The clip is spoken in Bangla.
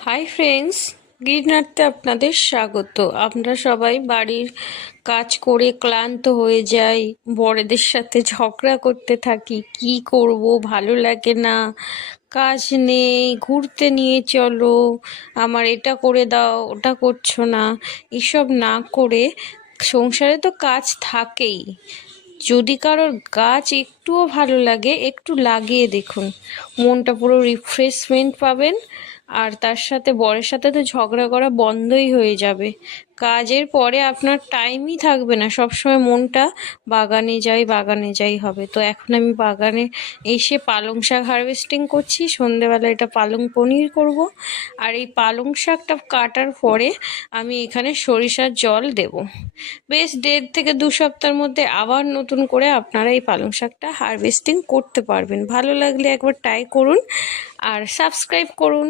হাই ফ্রেন্ডস, গিরনারতে আপনাদের স্বাগত। আমরা সবাই বাড়ির কাজ করে ক্লান্ত হয়ে যাই, বড়দের সাথে ঝগড়া করতে থাকি, কি করব ভালো লাগে না, কাজ নেই, ঘুরতে নিয়ে চলো, আমার এটা করে দাও, ওটা করছো না। এসব না করে সংসারে তো কাজ থাকেই। যদি কারোর গাছ একটুও ভালো লাগে, একটু লাগিয়ে দেখুন, মনটা পুরো রিফ্রেশমেন্ট পাবেন। আর তার সাথে বরের সাথে তো ঝগড়া করা বন্ধই হয়ে যাবে। কাজের পরে আপনার টাইমই থাকবে না, সবসময় মনটা বাগানে যাই বাগানে যাই হবে। তো এখন আমি বাগানে এসে পালং শাক হারভেস্টিং করছি। সন্ধেবেলা এটা পালং পনির করব। আর এই পালং শাকটা কাটার পরে আমি এখানে সরিষার জল দেব। বেশ 1.5 থেকে 2 সপ্তাহের মধ্যে আবার নতুন করে আপনারা এই পালং শাকটা হারভেস্টিং করতে পারবেন। ভালো লাগলে একবার ট্রাই করুন আর সাবস্ক্রাইব করুন।